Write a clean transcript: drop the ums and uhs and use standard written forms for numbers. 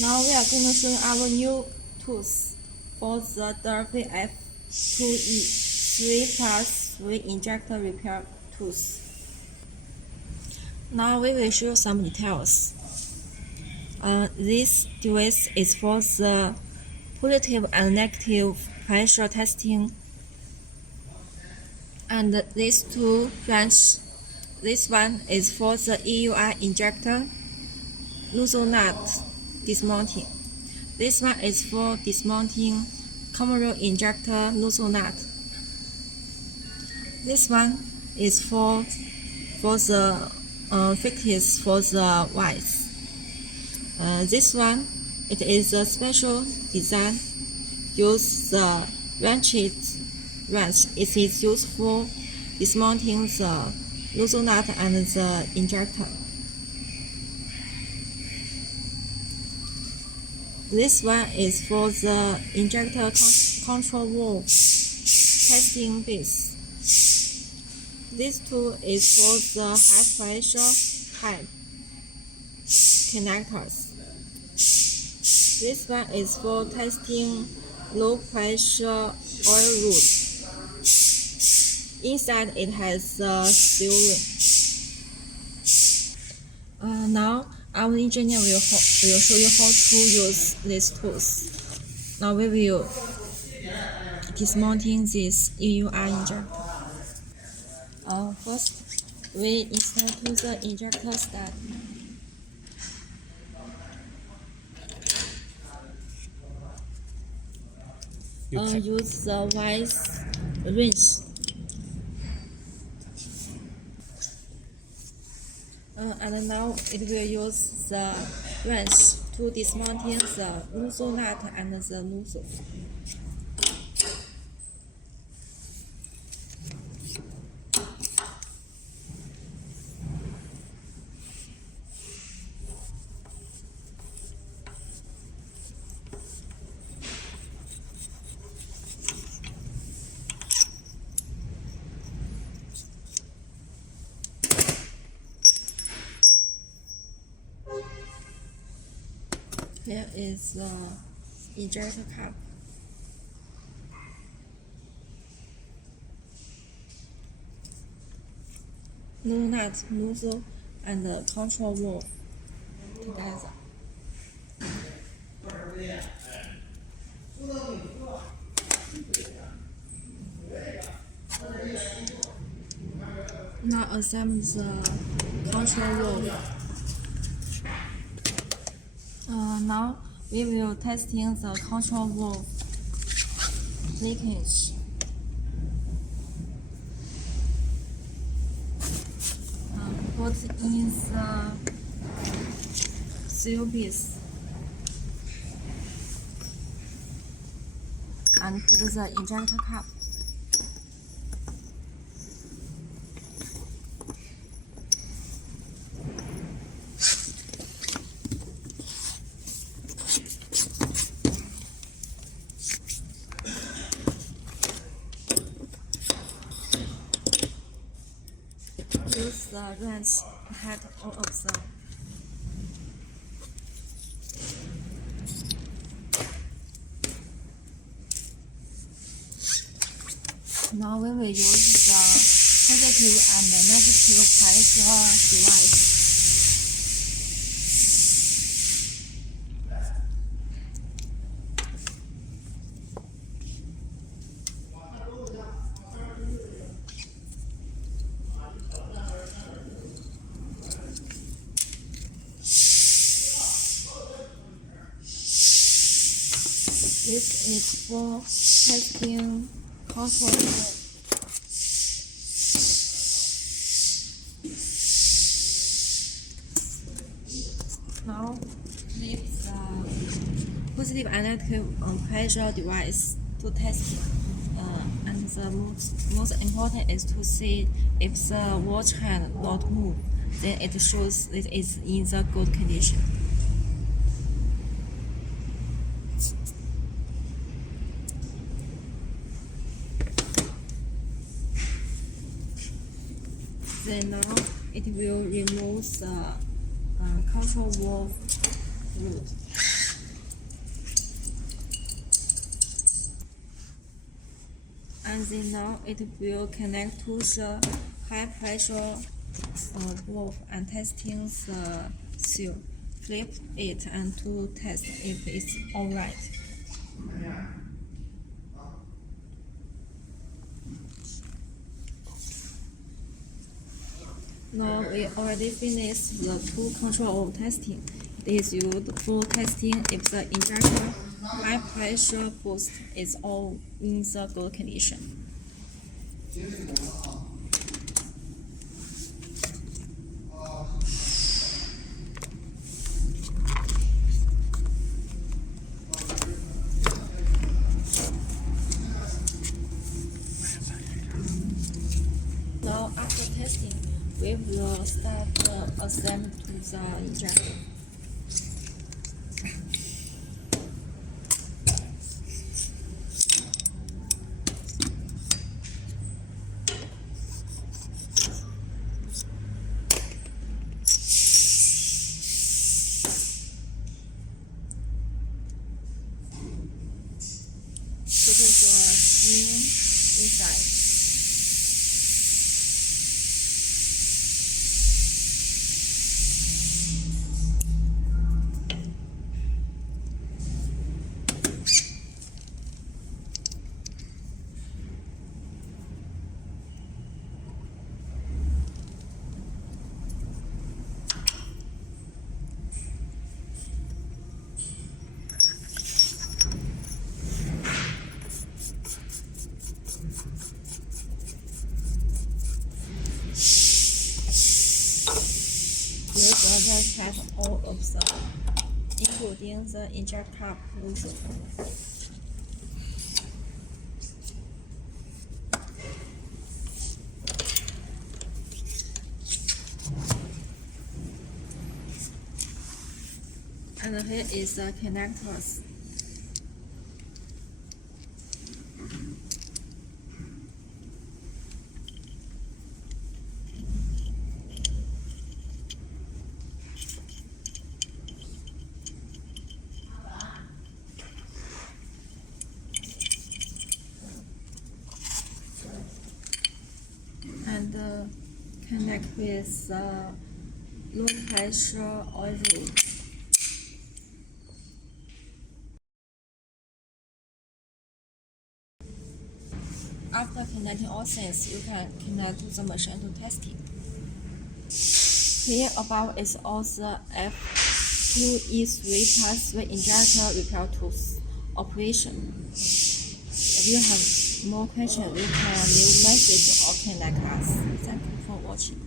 Now we are going to show our new tools for the Delphi F2E 3+3 injector repair tools. Now we will show some details. This device is for the positive and negative pressure testing, and these two branches. This one is for the EUI injector nozzle nut dismounting. This one is for dismounting commercial injector nozzle nut. This one is for the fixes for the wires. This one, it is a special design. Use the ratchet wrench. It is used for dismounting the nozzle nut and the injector. This one is for the injector control valve testing base. This tool is for the high pressure pipe connectors. This one is for testing low pressure oil loop. Inside it has a seal ring. Now our engineer will show you how to use these tools. Now we will dismounting this EUI injector. First, we install to the injector stud. Use the wise wrench. And now it will use the wrench to dismounting the nozzle nut and the nozzle. Here is the injector cap. Nozzle nut, nozzle, and the control valve together. Now assemble the control valve. Now we will testing the control valve leakage. Put in the seal piece and put the injector cap. Use the wrench head all of them. Now we will use the positive and negative pressure device. This is for testing control valve. Now leave the positive and negative pressure device to test it. And the most important is to see if the watch hand not move, then it shows it is in the good condition. Then now it will remove the control valve root. And then now it will connect to the high pressure valve and testing the seal. Flip it and to test if it's alright. Now we already finished the two control testing. It is used for testing if the injector high pressure boost is all in the good condition. Now after testing, we will start the assembly to the injector. Put the screen inside. We will test all of them, including the injector pollution. And here is the connectors. And connect with low pressure oil. After connecting all things, you can connect to the machine to testing. Here above is all the F2E 3+3 injector repair tools operation. If you have more questions, you can leave a message or contact us. Thank you for watching.